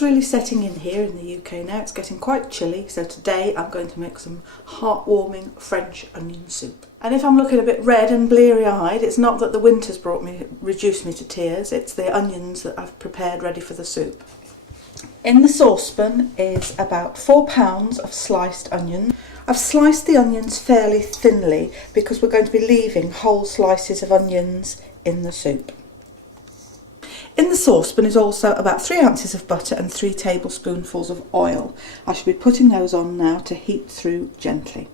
winter's really setting in here in the UK now. It's getting quite chilly, so today I'm going to make some heartwarming French onion soup. And if I'm looking a bit red and bleary-eyed, it's not that the winter's reduced me to tears, it's the onions that I've prepared ready for the soup. In the saucepan is about 4 pounds of sliced onions. I've sliced the onions fairly thinly because we're going to be leaving whole slices of onions in the soup. In the saucepan is also about 3 ounces of butter and 3 tablespoonfuls of oil. I should be putting those on now to heat through gently.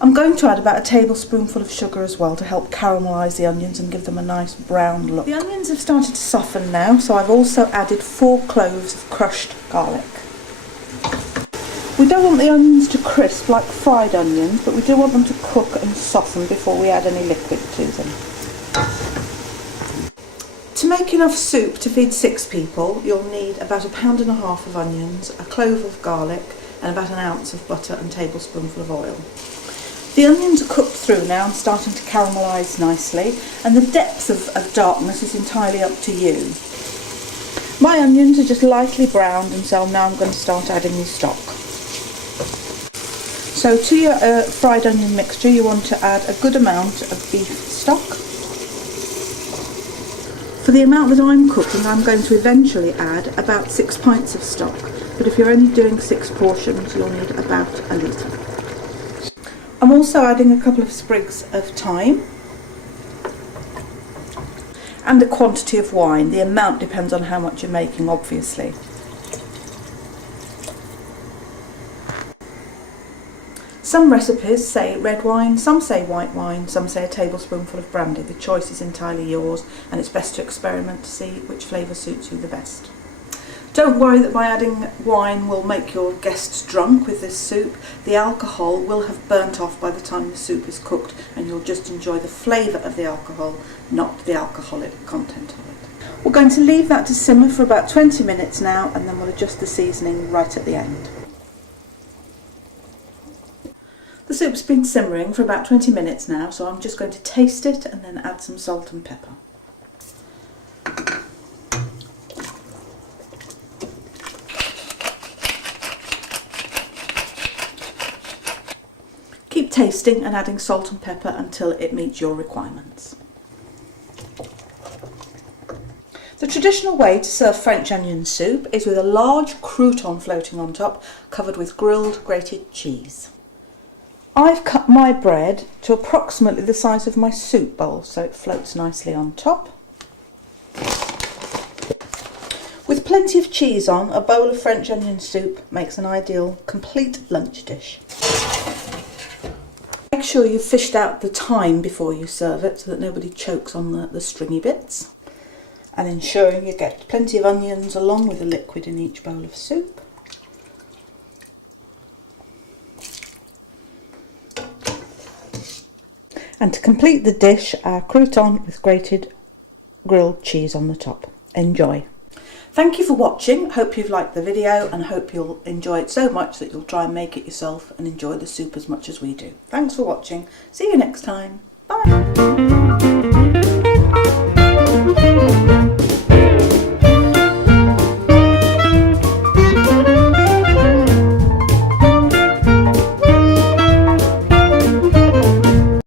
I'm going to add about a tablespoonful of sugar as well to help caramelise the onions and give them a nice brown look. The onions have started to soften now, so I've also added 4 cloves of crushed garlic. We don't want the onions to crisp like fried onions, but we do want them to cook and soften before we add any liquid to them. To make enough soup to feed 6 people, you'll need about 1.5 pounds of onions, a clove of garlic and about 1 ounce of butter and a tablespoonful of oil. The onions are cooked through now and starting to caramelise nicely, and the depth of darkness is entirely up to you. My onions are just lightly browned, and so now I'm going to start adding the stock. So to your fried onion mixture you want to add a good amount of beef stock. For the amount that I'm cooking, I'm going to eventually add about 6 pints of stock, but if you're only doing 6 portions you'll need about a litre. I'm also adding a couple of sprigs of thyme and a quantity of wine. The amount depends on how much you're making, obviously. Some recipes say red wine, some say white wine, some say a tablespoonful of brandy. The choice is entirely yours, and it's best to experiment to see which flavour suits you the best. Don't worry that by adding wine will make your guests drunk with this soup. The alcohol will have burnt off by the time the soup is cooked, and you'll just enjoy the flavour of the alcohol, not the alcoholic content of it. We're going to leave that to simmer for about 20 minutes now, and then we'll adjust the seasoning right at the end. The soup's been simmering for about 20 minutes now, so I'm just going to taste it and then add some salt and pepper. Keep tasting and adding salt and pepper until it meets your requirements. The traditional way to serve French onion soup is with a large crouton floating on top, covered with grilled grated cheese. I've cut my bread to approximately the size of my soup bowl so it floats nicely on top. With plenty of cheese on, a bowl of French onion soup makes an ideal complete lunch dish. Make sure you've fished out the thyme before you serve it so that nobody chokes on the stringy bits, and ensuring you get plenty of onions along with the liquid in each bowl of soup. And to complete the dish, our crouton with grated grilled cheese on the top. Enjoy! Thank you for watching. Hope you've liked the video and hope you'll enjoy it so much that you'll try and make it yourself and enjoy the soup as much as we do. Thanks for watching. See you next time. Bye!